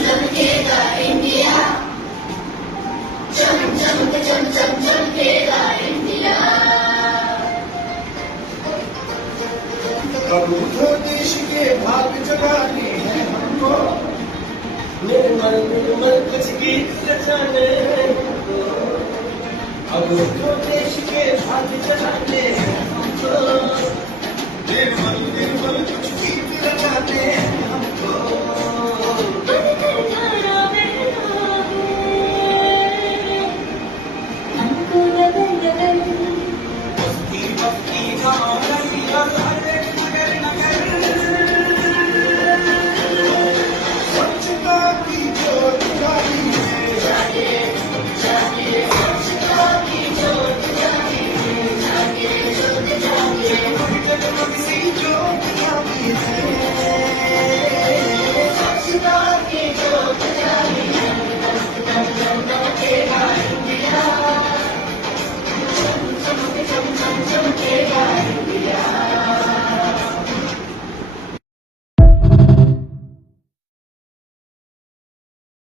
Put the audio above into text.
चमकेगा India, चमकेगा India. अब तो देश के भाग जगाने हैं हमको, निर्मल कुछ गीत रचाने हैं हमको। अब तो देश के भाग जगाने हैं हमको, निर्मल कुछ गीत रचाने हैं।